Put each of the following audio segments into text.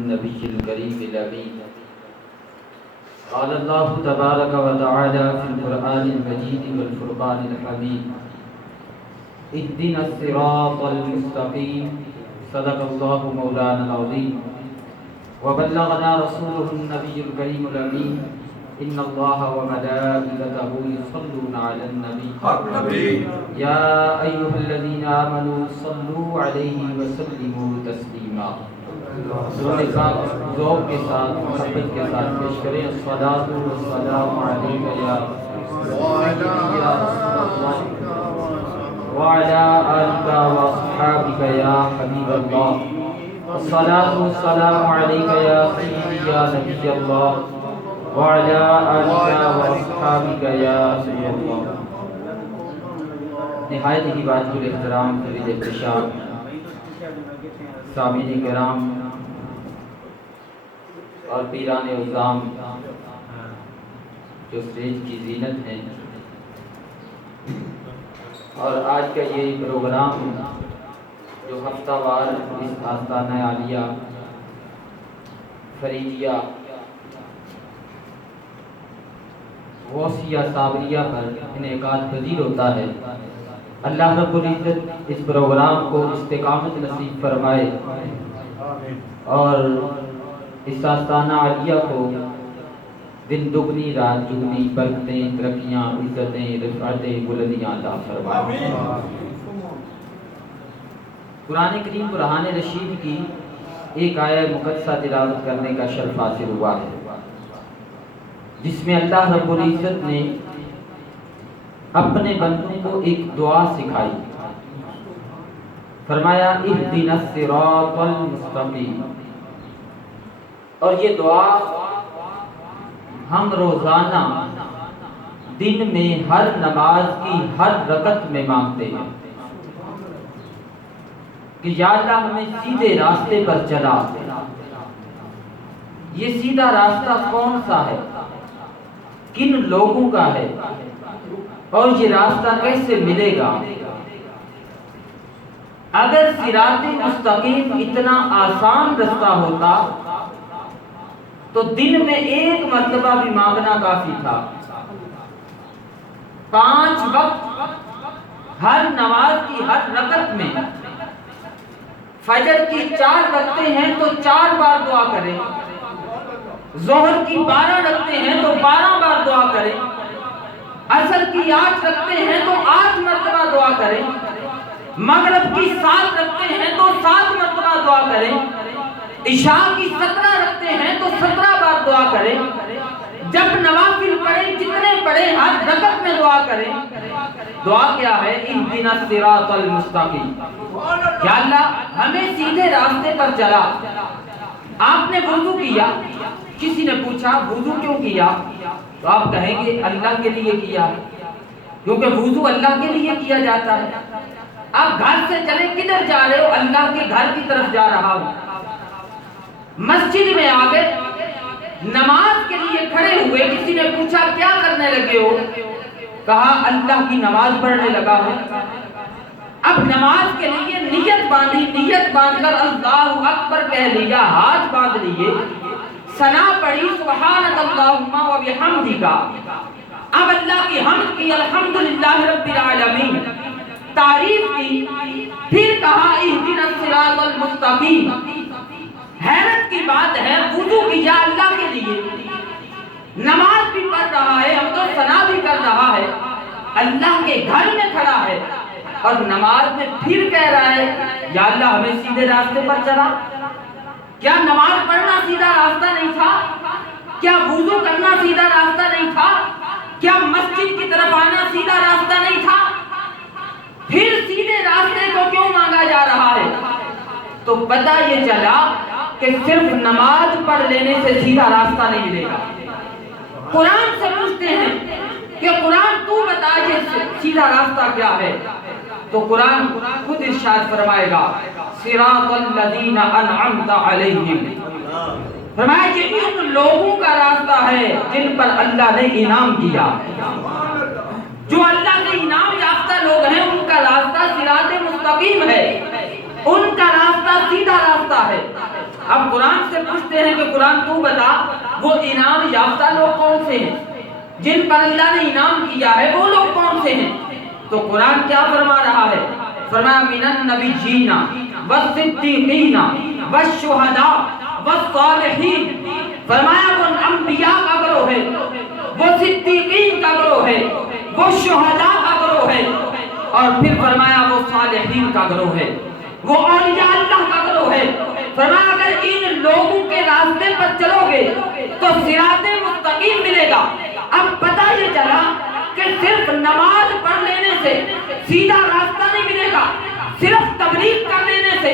النبي الكريم الأمين. قال الله تبارك وتعالى في القرآن المجيد والفرقان الحميد: اهدنا الصراط المستقيم. صدق الله مولانا العظيم وبلغنا رسوله النبي الكريم الأمين. إن الله وملائكته يصلون على النبي يا أيها الذين آمنوا صلوا عليه وسلموا تسليما. سورہ پاک ذوق کے ساتھ محبت کے ساتھ پیش کریں: الصلاۃ والسلام علیک یا وعلى آلك وأصحابك يا حبيب الله. الصلاة والسلام عليك يا سيدي يا نبي الله وعلى آلك وأصحابك يا نبي الله. نہایت ہی واجب الاحترام فرید احتشام سامعین کرام اور پیران عظام جو اسٹیج کی زینت ہیں، اور آج کا یہ پروگرام جو ہفتہ وار اس آستانہ عالیہ فریدیہ غوثیہ صابریہ پر انعقاد پذیر ہوتا ہے. اللہ رب العزت اس پروگرام کو استقامت نصیب فرمائے اور اس آستانہ عالیہ کو دن دگنی رات چگنی برکتیں، ترقیاں، عزتیں، رفعتیں، بلندیاں عطا فرمائے. قرآن کریم برہان رشید کی ایک آیہ مقدسہ تلاوت کرنے کا شرف حاصل ہوا ہے، جس میں اللہ رب العزت نے اپنے بندوں کو ایک دعا سکھائی. فرمایا اہدنا الصراط المستقیم. اور یہ دعا ہم روزانہ دن میں ہر نماز کی ہر رکعت میں مانگتے ہیں کہ یا اللہ ہمیں سیدھے راستے پر چلا. یہ سیدھا راستہ کون سا ہے، کن لوگوں کا ہے، اور یہ راستہ کیسے ملے گا؟ اگر صراط مستقیم اتنا آسان رستہ ہوتا تو دن میں ایک مرتبہ بھی مانگنا کافی تھا. 5 وقت ہر نماز کی ہر رکعت میں، فجر کی 4 رکعتیں ہیں تو 4 بار دعا کریں، ظہر کی 12 رکعتیں ہیں تو 12 بار دعا کریں، عصر کی 8 رکعتیں ہیں تو 8 مرتبہ دعا کریں، مغرب کی 7 رکعتیں ہیں تو 7 مرتبہ دعا کریں، عشاء کی 17 رکعتیں ہیں تو 17 بار دعا کریں. جب نوافل پڑھیں جتنے پڑھیں ہر رکعت میں دعا کریں. دعا کیا ہے؟ اہدنا الصراط المستقیم. یا اللہ ہمیں سیدھے راستے پر چلا. آپ نے وضو کیا، کسی نے پوچھا وضو کیوں کیا؟ تو آپ کہیں گے اللہ کے لیے کیا، کیونکہ وضو اللہ کے لیے کیا جاتا ہے. آپ گھر سے چلے کدھر جا رہے ہو؟ اللہ کے گھر کی طرف جا رہا ہوں. مسجد میں آ گئے، نماز کے لیے کھڑے ہوئے، کسی نے پوچھا کیا کرنے لگے ہو؟ کہا اللہ کی نماز پڑھنے لگا ہوں. اب نماز کے لیے نیت باندھی، نیت باندھ کر اللہ اکبر کہہ لیا، ہاتھ باندھ لیے، ثنا پڑھی سبحانک اللہم و بحمدک. اب اللہ کی حمد کی، الحمدللہ رب العالمین، تعریف کی، پھر کہا اہدنا الصراط المستقیم. حیرت کی بات ہے، وضو کیا اللہ کے لیے، نماز بھی پڑھ رہا ہے، حمد و ثنا بھی کر رہا ہے، اللہ کے گھر میں کھڑا ہے، اور نماز میں پھر کہہ رہا ہے یا اللہ ہمیں سیدھے راستے پر چلا. کیا نماز پڑھنا سیدھا راستہ نہیں تھا؟ کیا وضو کرنا سیدھا راستہ نہیں تھا؟ کیا مسجد کی طرف آنا سیدھا راستہ نہیں تھا؟ پھر سیدھے راستے کو کیوں مانگا جا رہا ہے؟ تو پتہ یہ چلا کہ صرف نماز پڑھ لینے سے سیدھا راستہ نہیں ملے گا. قرآن سے پوچھتے ہیں کہ قرآن تو بتا یہ سیدھا راستہ کیا ہے؟ تو قرآن خود ارشاد فرمائے گا صراط الذین انعمت علیہم. فرمایا کہ ان لوگوں کا راستہ ہے جن پر اللہ نے انعام کیا. جو اللہ کے انعام یافتہ لوگ ہیں ان کا راستہ صراط مستقیم ہے، ان کا راستہ سیدھا راستہ ہے. اب قرآن سے پوچھتے ہیں کہ قرآن تو بتا وہ انعام یافتہ لوگ کون سے ہیں، جن پر اللہ نے انعام کیا ہے وہ لوگ کون سے ہیں؟ تو قرآن کیا فرما رہا ہے؟ فرمایا من النبیین والصدیقین والشہداء والصالحین، فرمایا وہ انبیاء کا گروہ ہے، وہ صدیقین کا گروہ ہے، وہ شہداء کا گروہ ہے، اور پھر فرمایا وہ صالحین کا گروہ ہے، وہ اولیاء اللہ کا گروہ ہے۔ فرمایا اگر ان لوگوں کے راستے پر چلو گے تو صراط مستقیم ملے گا۔ اب پتہ یہ چلا کہ صرف نماز پڑھ لینے سے سیدھا راستہ نہیں ملے گا، صرف تبلیغ کر لینے سے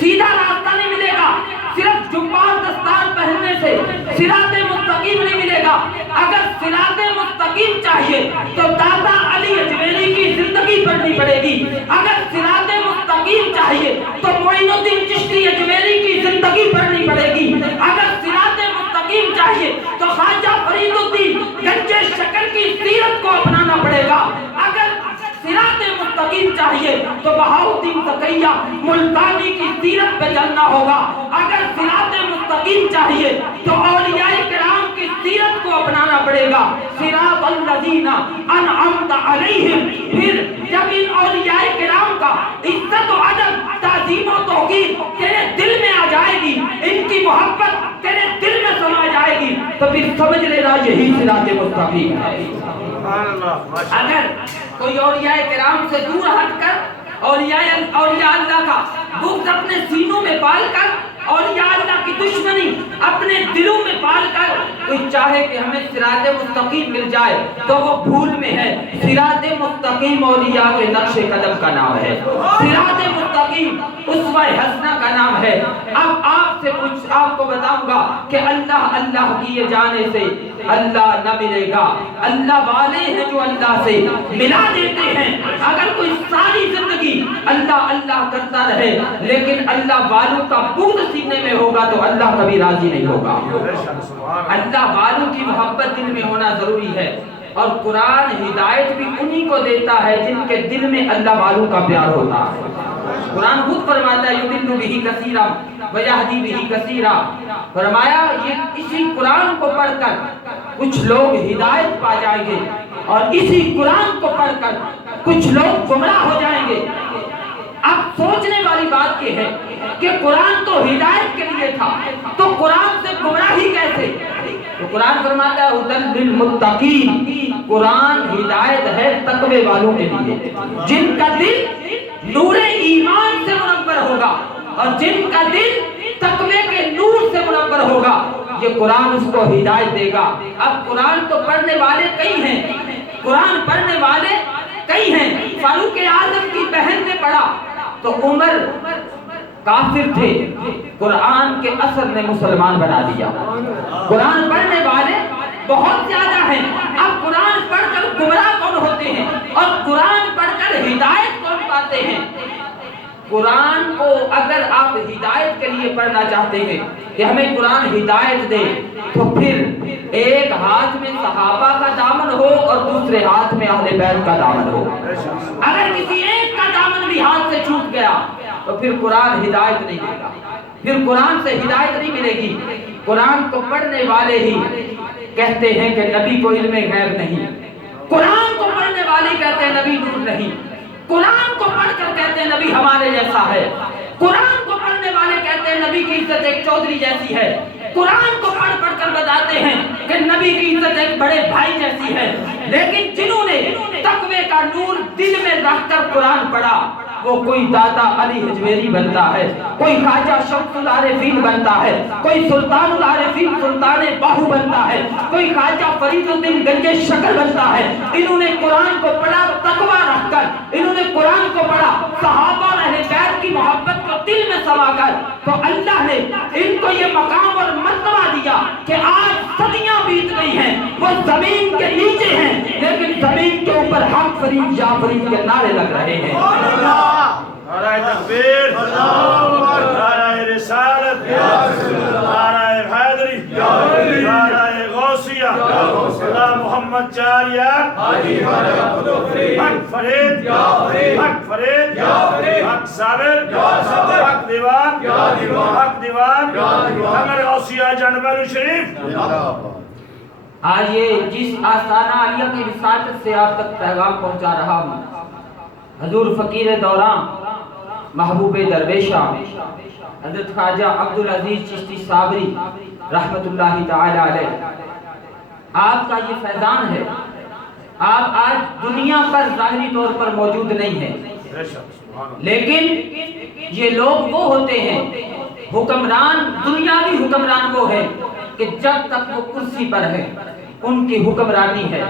سیدھا راستہ نہیں ملے گا، صرف جبہ اور دستار پہننے سے صراط مستقیم نہیں ملے گا۔ اگر صراط مستقیم چاہیے تو داتا علی اجمیری کی زندگی پڑھنی پڑے گی، اگر صراط مستقیم چاہیے تو معین الدین چشتی اجمیری کی زندگی پڑھنی پڑے گی، اگر صراط مستقیم چاہیے تو خواجہ فرید الدین گنج شکر کی سیرت کو اپنانا پڑے گا، اگر صراط مستقیم چاہیے تو بہاؤالدین تقیہ ملتانی کی سیرت پہ چلنا ہوگا، اگر صراط مستقیم چاہیے تو اولیاء کرام کی سیرت کو اپنانا پڑے گا۔ صراط الذین انعمت علیہم، پھر جب ان اولیاء کرام کا عزت و ادب، تعظیم و توقیر تیرے دل میں آ جائے گی، ان کی محبت تیرے دل میں سما جائے گی تو پھر سمجھ لینا یہی صراط مستقیم ہے۔ اگر کوئی اولیاء کرام سے دور ہٹ کر اولیاء اللہ کا بغض اپنے سینوں میں پال کر، اولیاء اللہ کی دشمنی اپنے دلوں میں پال کر کوئی چاہے کہ ہمیں صراط مستقیم مل جائے تو وہ بھول میں ہے۔ صراط مستقیم اولیاء کے نقش قدم کا نام ہے، صراط مستقیم اسوہ حسنہ کا نام ہے۔ اب آپ کو بتاؤں گا کہ اللہ اللہ کیے جانے سے اللہ نہ ملے گا، اللہ والے ہیں جو اللہ سے ملا دیتے ہیں۔ اگر کوئی ساری زندگی اللہ اللہ کرتا رہے لیکن اللہ والوں کا بغض سینے میں ہوگا تو اللہ کبھی راضی نہیں ہوگا۔ اللہ والوں کی محبت دل میں ہونا ضروری ہے، اور قرآن ہدایت بھی انہی کو دیتا ہے جن کے دل میں اللہ والوں کا پیار ہوتا ہے۔ قرآن خود فرماتا ہے یضل بہ کثیرا ویہدی بہ کثیرا، فرمایا یہ اسی قرآن کو پڑھ کر کچھ لوگ ہدایت پا جائیں گے اور اسی قرآن کو پڑھ کر کچھ لوگ گمراہ ہو جائیں گے۔ اب سوچنے والی بات یہ ہے کہ قرآن تو ہدایت کے لیے تھا تو قرآن سے گمراہی کیسے؟ تو قرآن فرماتا ہے ھدی للمتقین، قرآن ہدایت ہے تقوی والوں کے لیے، جن کا دل نور ایمان سے منور ہوگا اور جن کا دل تقوی کے نور سے منور ہوگا یہ قرآن اس کو ہدایت دے گا۔ اب قرآن تو پڑھنے والے کئی ہیں، قرآن پڑھنے والے کئی ہیں۔ فاروق اعظم کی بہن نے پڑھا تو عمر کافر تھے، قرآن کے اثر نے مسلمان بنا دیا۔ قرآن پڑھنے والے بہت زیادہ ہیں، اب قرآن پڑھ کر گمراہ کون ہوتے ہیں اور قرآن پڑھ کر ہدایت کون پاتے ہیں؟ قرآن کو اگر آپ ہدایت کے لیے پڑھنا چاہتے ہیں کہ ہمیں قرآن ہدایت دے تو پھر ایک ہاتھ میں صحابہ کا دامن ہو اور دوسرے ہاتھ میں اہل بیت کا دامن ہو۔ اگر کسی ایک کا دامن بھی ہاتھ سے چھوٹ گیا تو پھر قرآن ہدایت نہیں دے گا، پھر قرآن سے ہدایت نہیں ملے گی۔ قرآن کو پڑھنے والے ہی کہتے ہیں کہ نبی کو علم غیب نہیں، قرآن کو پڑھنے والے کہتے ہیں نبی نور نہیں، قرآن کو پڑھ کر کہتے ہیں نبی ہمارے جیسا ہے، قرآن کو پڑھنے والے کہتے ہیں نبی کی عزت ایک چودھری جیسی ہے، قرآن کو پڑھ پڑھ کر بتاتے ہیں کہ نبی کی عزت ایک بڑے بھائی جیسی ہے۔ لیکن جنہوں نے تقوی کا نور دل میں رکھ کر قرآن پڑھا وہ کوئی داتا علی اجمیری بنتا ہے، کوئی خواجہ شمس العارفین بنتا ہے، کوئی سلطان العارفین سلطان باہو بنتا ہے، کوئی خواجہ فرید الدین گنج شکر بنتا ہے۔ انہوں نے قرآن کو پڑھا تقوی رکھ کر، انہوں نے قرآن کو پڑھا صحابہ اور اہل بیت کی محبت کو دل میں سما کر، تو اللہ نے ان کو یہ مقام اور مرتبہ دیا کہ آج صدیاں بیت گئی ہیں، وہ زمین کے نیچے ہیں لیکن زمین کے اوپر حق فرید یا فرید کے نعرے لگ رہے ہیں۔ نعرہ تکبیر، نعرہ رسالت، نعرہ حیدری، نعرہ غوثیہ، اللہ محمد خدمت جاریہ حق فرید حق فرید حق صابر حق دیوان حق دیوان اگر غوثیہ جانبر شریف. آج یہ جس آستانہ عالیہ کی وساطت سے آپ تک پیغام پہنچا رہا ہوں، حضور فقیر دوران محبوب درویشہ حضرت خواجہ عبدالعزیز چشتی صابری رحمت اللہ تعالی علیہ، آپ کا یہ فیضان ہے. آپ آج دنیا پر ظاہری طور پر موجود نہیں ہیں، لیکن یہ لوگ وہ ہوتے ہیں، حکمران، دنیاوی حکمران وہ ہے کہ جب تک وہ کرسی پر ہے ان کی حکمرانی ہے،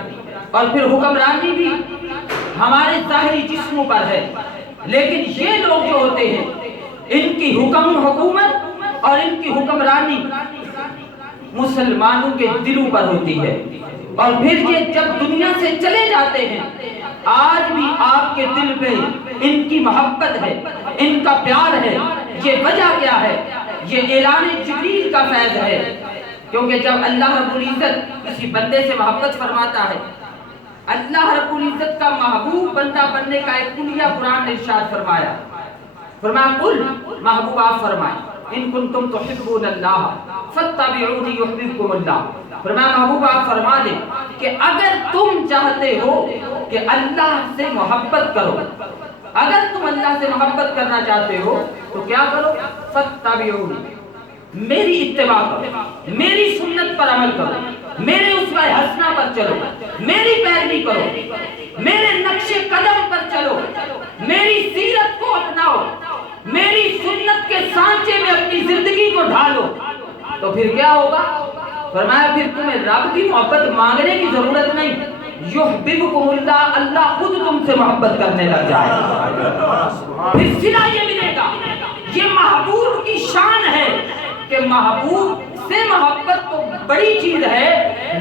اور پھر حکمرانی بھی ہمارے ظاہری جسموں پر ہے. لیکن یہ لوگ جو ہوتے ہیں ان کی حکومت اور ان کی حکمرانی مسلمانوں کے دلوں پر ہوتی ہے. اور پھر یہ جب دنیا سے چلے جاتے ہیں، آج بھی آپ کے دل میں ان کی محبت ہے، ان کا پیار ہے. یہ وجہ کیا ہے؟ یہ اعلان جبریل کا فیض ہے. کیونکہ جب اللہ رب العزت کسی بندے سے محبت فرماتا ہے، اللہ رب العزت کا محبوب بندہ بننے کا ایک کلیہ قرآن نے ارشاد فرمایا. فرمایا قل، محبوب آپ فرمائیں، ان کنتم تحبون اللہ فاتبعونی یحببکم اللہ. فرمایا محبوب آپ فرما دیں کہ اگر تم چاہتے ہو کہ اللہ سے محبت کرو، اگر تم اللہ سے محبت کرنا چاہتے ہو تو کیا کرو؟ فاتبعونی، میری اتباع کرو، میری سنت پر عمل کرو، میرے اسوہ حسنہ پر چلو، میری پیروی کرو، میرے نقش قدم پر چلو، میری سیرت کو اپناؤ، میری سنت کے سانچے میں اپنی زندگی کو ڈھالو. تو پھر کیا ہوگا؟ فرمایا پھر تمہیں رب کی محبت مانگنے کی ضرورت نہیں، یحببکم اللہ، اللہ خود تم سے محبت کرنے لگ جائے. پھر صلہ یہ ملے گا. یہ محبوب کی شان ہے کہ محبوب سے محبت تو بڑی چیز ہے،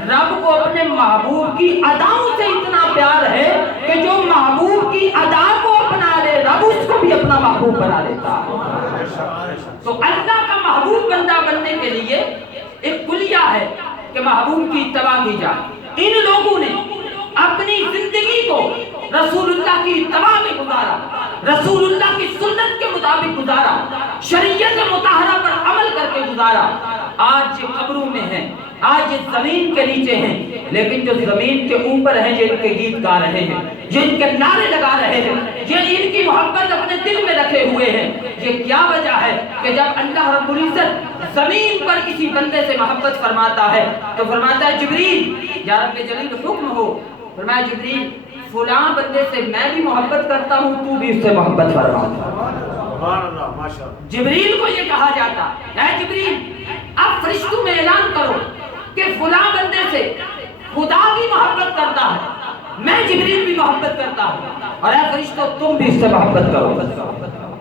رب کو اپنے محبوب کی اداؤں سے اتنا پیار ہے کہ جو محبوب کی ادا کو اپنا لے، رب اس کو بھی اپنا محبوب بنا لیتا ہے. تو اللہ کا محبوب بندہ بننے کے لیے ایک کلیہ ہے کہ محبوب کی اتباع کی جائے. ان لوگوں نے اپنی زندگی کو رسول اللہ کی اتباع میں گزارا، رسول اللہ کی سنت کے مطابق گزارا، شریعت مطہرہ پر عمل کر کے گزارا. آج یہ قبروں میں ہیں، آج یہ زمین کے نیچے ہیں، لیکن جو زمین کے اوپر ہیں یہ ان کے گیت گا رہے ہیں، یہ ان کے نعرے لگا رہے ہیں، یہ ان کی محبت اپنے دل میں رکھے ہوئے ہیں. یہ کیا وجہ ہے کہ جب اللہ رب العزت زمین پر کسی بندے سے محبت فرماتا ہے تو فرماتا ہے جبریل، یا رب جلیل حکم ہو. فرمایا جبریل فلاں بندے سے میں بھی محبت کرتا ہوں، تو بھی اس سے محبت فرما. جبریل کو یہ کہا جاتا ہے جبریل اب فرشتوں میں اعلان کرو کہ فلاں بندے سے خدا بھی محبت کرتا ہے، میں جبریل بھی محبت کرتا ہوں، اور اے فرشتوں تم بھی اس سے محبت کرو.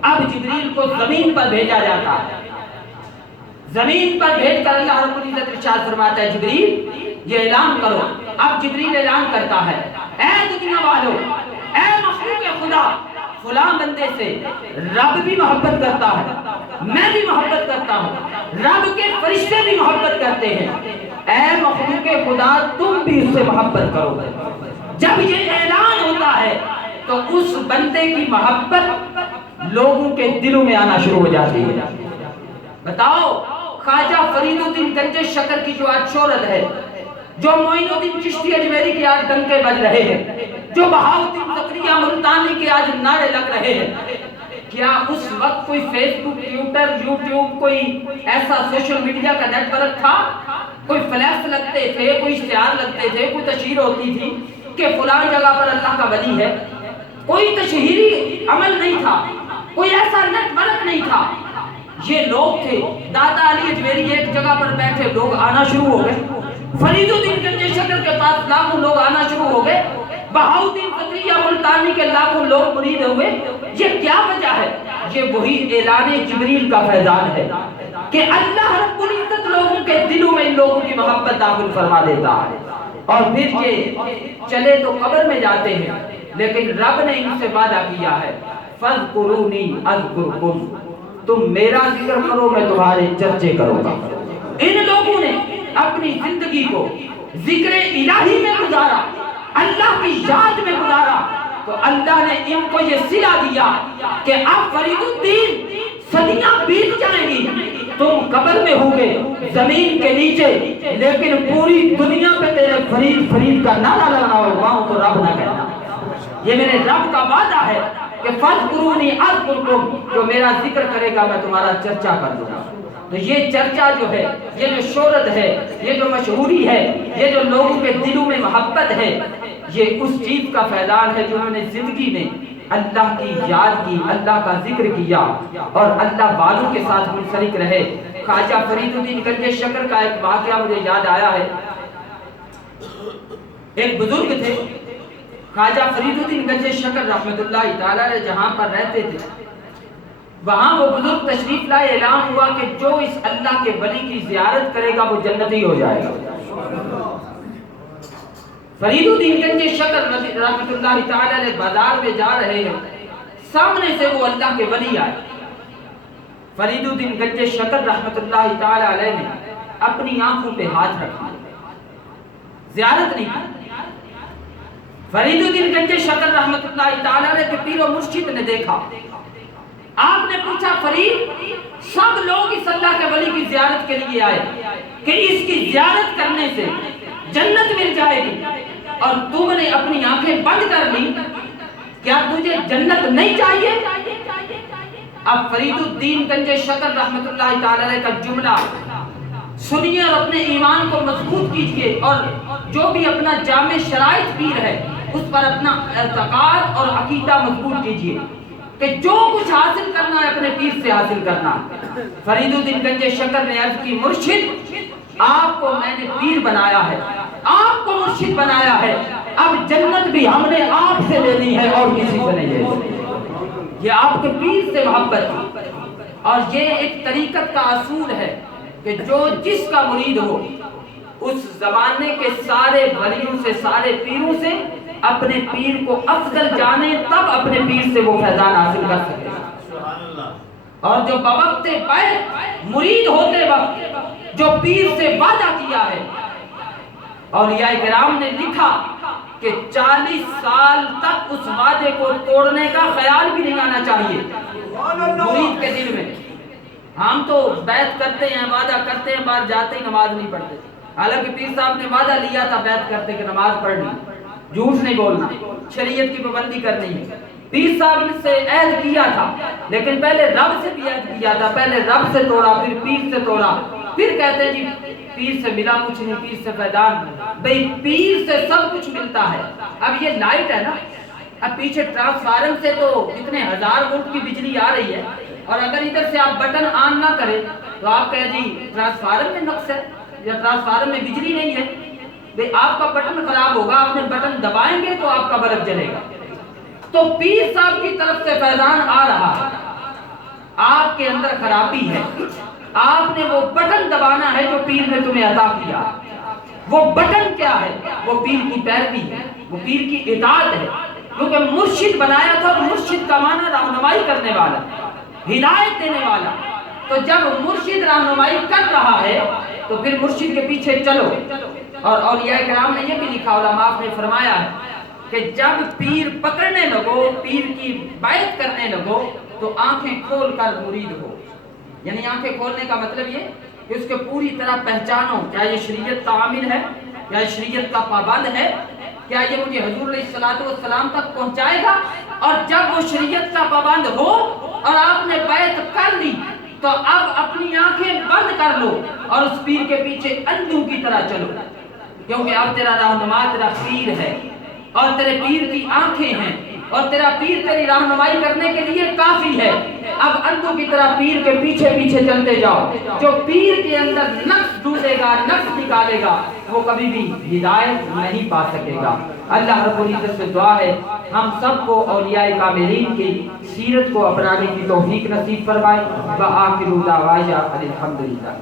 اب جبریل کو زمین پر بھیجا جاتا ہے. زمین پر بھیج کر اللہ رب العزت ارشاد فرماتا ہے جبریل یہ اعلان کرو. اب جبریل اعلان کرتا ہے اے دنیا والو، اے مخلوق خدا، فلاں بندے سے رب بھی محبت کرتا ہے، میں بھی محبت کرتا ہوں، رب کے فرشتے بھی محبت کرتے ہیں، اے مخلوق خدا تم بھی اس سے محبت کرو. جب یہ اعلان ہوتا ہے تو اس بندے کی محبت لوگوں کے دلوں میں آنا شروع ہو جاتی ہے. بتاؤ خواجہ فرید الدین گنج شکر کی جو آج شہرت ہے، جو معین الدین چشتی اجمیری کے آج ڈنکے بج رہے ہیں، جو بہاؤالدین زکریا ملتانی کے آج نعرے لگ رہے ہیں، کیا اس وقت کوئی فیس بک، ٹویٹر، یوٹیوب، کوئی ایسا سوشل میڈیا کا نیٹ ورک تھا؟ کوئی فلیکس لگتے تھے، کوئی اشتہار لگتے تھے، کوئی تشہیر ہوتی تھی کہ فلاں جگہ پر اللہ کا ولی ہے؟ کوئی تشہیری عمل نہیں تھا، کوئی ایسا نیٹ ورک نہیں تھا. یہ لوگ تھے، دادا علی اجمیری ایک جگہ پر بیٹھے، لوگ آنا شروع ہو گئے. فرید الدین گنج شکر کے پاس لاکھوں لوگ آنا شروع ہو گئے. بہاؤالدین زکریا ملتانی کے لاکھوں لوگ مرید ہوئے. یہ کیا وجہ ہے؟ یہ وہی اعلان جبریل کا فیضان ہے کہ اللہ رب العزت لوگوں کے دلوں میں ان لوگوں کی محبت داخل فرما دیتا ہے. اور پھر یہ چلے تو قبر میں جاتے ہیں، لیکن رب نے ان سے وعدہ کیا ہے فَاذْكُرُونِي أَذْكُرْكُمْ، تم میرا ذکر کرو میں تمہارے چرچے کروں گا. ان لوگوں نے اپنی زندگی کو ذکر الہی میں گزارا، اللہ کی یاد میں گزارا، تو اللہ نے ان کو یہ صلہ دیا کہ اب فرید الدین صدیاں بیت جائیں گی، تم قبر میں ہوگے زمین کے نیچے، لیکن پوری دنیا پہ تیرے فرید فرید کا نعرہ لگنا اور وہاں تو رب نہ کہنا۔ یہ میرے رب کا وعدہ ہے کہ فَاذْكُرُونِي أَذْكُرْكُمْ، جو میرا ذکر کرے گا میں تمہارا چرچا کر دوں گا۔ تو یہ چرچا جو ہے، یہ جو شہرت ہے، یہ جو مشہوری ہے، یہ جو لوگوں کے دلوں میں محبت ہے، یہ اس چیز کا فیضان ہے جنہوں نے زندگی میں اللہ کی یاد کی، اللہ کا ذکر کیا اور اللہ والوں کے ساتھ منسلک رہے۔ خواجہ فرید الدین گنج شکر کا ایک واقعہ مجھے یاد آیا ہے۔ ایک بزرگ تھے خواجہ فرید الدین گنج شکر رحمت اللہ تعالی علیہ، جہاں پر رہتے تھے وہاں وہ بزرگ تشریف لائے، اعلان ہوا کہ جو اس اللہ کے ولی کی زیارت کرے گا وہ جنتی ہو جائے گا۔ فرید الدین گنج شکر رحمت اللہ تعالی علیہ بازار میں جا رہے ہیں، سامنے سے وہ اللہ کے ولی آئے۔ فرید الدین گنج شکر رحمت اللہ تعالی علیہ نے اپنی آنکھوں پہ ہاتھ رکھا، زیارت نہیں کی۔ فرید الدین گنج شکر رحمت اللہ تعالی علیہ کے پیر و مرشد نے دیکھا، آپ نے پوچھا فرید سب لوگ اس اللہ کے ولی کی زیارت کے لیے آئے کہ اس کی زیارت کرنے سے جنت مل جائے گی، اور تم نے اپنی آنکھیں بند کر لی، کیا تجھے جنت نہیں چاہیے؟ اب فرید الدین گنج شکر رحمت اللہ تعالی علیہ کا جملہ سنیے اور اپنے ایمان کو مضبوط کیجئے، اور جو بھی اپنا جامع شرائط پیر ہے اس پر اپنا اعتقاد اور عقیدہ مضبوط کیجئے کہ جو کچھ حاصل کرنا ہے اپنے پیر سے حاصل کرنا۔ فرید الدین گنج شکر نے عرض کی، مرشد آپ کو میں نے پیر بنایا ہے، آپ کو مرشد بنایا ہے، اب جنت بھی ہم نے آپ سے لینی ہے اور کسی سے نہیں لینی۔ یہ آپ کے پیر سے محبت ہے، اور یہ ایک طریقت کا اصول ہے کہ جو جس کا مرید ہو اس زمانے کے سارے ولیوں سے، سارے پیروں سے اپنے پیر کو افضل جانے، تب اپنے پیر سے وہ فیضان حاصل کر سکے۔ اور جو بوقت بیعت مرید ہوتے وقت جو پیر سے وعدہ کیا ہے، اولیاء کرام نے لکھا کہ 40 سال تک اس وعدے کو توڑنے کا خیال بھی نہیں آنا چاہیے مرید کے دل میں۔ ہم تو بیعت کرتے ہیں، وعدہ کرتے ہیں، باہر جاتے ہی نماز نہیں پڑھتے، حالانکہ پیر صاحب نے وعدہ لیا تھا بیعت کرتے کہ نماز پڑھنی، جھوٹ نہیں بولنا، شریعت کی پابندی کرنی ہے۔ پیر صاحب نے سے عہد کیا تھا، لیکن پہلے رب سے بھی عہد کیا تھا، پہلے رب سے توڑا، پھر پیر سے توڑا، پھر کہتے ہیں جی پیر سے ملا کچھ نہیں، پیر سے فیضان، بھئی پیر سے سب کچھ ملتا ہے۔ اب یہ لائٹ ہے نا، اب پیچھے ٹرانسفارم سے تو اتنے ہزار وولٹ کی بجلی آ رہی ہے، اور اگر ادھر سے آپ بٹن آن نہ کریں تو آپ کہیں جی ٹرانسفارم میں نقص ہے یا ٹرانسفارم میں بجلی نہیں ہے، بھئی آپ کا بٹن خراب ہوگا، آپ نے بٹن دبائیں گے تو آپ کا بلب جلے گا۔ تو پیر صاحب کی طرف سے فیضان آ رہا ہے، آپ کے اندر خرابی ہے، آپ نے وہ بٹن دبانا ہے جو پیر نے تمہیں عطا کیا۔ وہ بٹن کیا ہے؟ وہ پیر کی پیروی ہے، وہ پیر کی اطاعت ہے، کیونکہ مرشد بنایا تھا، اور مرشد کا معنی رہنمائی کرنے والا، ہدایت دینے والا۔ تو جب مرشد رہنمائی کر رہا ہے تو پھر مرشد کے پیچھے چلو۔ اور اولیاء کرام نے یہ بھی لکھا، علماء نے فرمایا ہے کہ جب پیر پکڑنے لگو، پیر کی بیعت کرنے لگو تو آنکھیں کھول کر مرید ہو۔ یعنی آنکھیں کھولنے کا مطلب یہ کہ اس کو پوری طرح پہچانو، کیا یہ شریعت کا عامل ہے، کیا یہ شریعت کا پابند ہے، کیا یہ مجھے حضور علیہ السلام تک پہنچائے گا۔ اور جب وہ شریعت کا پابند ہو اور آپ نے بیعت کر لی تو اب اپنی آنکھیں بند کر لو اور اس پیر کے پیچھے اندھوں کی طرح چلو، کیونکہ اب تیرا رہنما تیرا پیر ہے، اور تیرے پیر کی آنکھیں ہیں، اور تیرا پیر تیری رہنمائی کرنے کے لیے کافی ہے۔ اب اندھوں کی طرح پیر کے پیچھے پیچھے چلتے جاؤ۔ جو پیر کے اندر نقص ڈھونڈے گا، نقص نکالے گا، وہ کبھی بھی ہدایت نہیں پا سکے گا۔ اللہ رب العزت سے دعا ہے ہم سب کو اولیاء کاملین کی سیرت کو اپنانے کی توفیق نصیب فرمائے۔ وآخر دعوانا الحمدللہ۔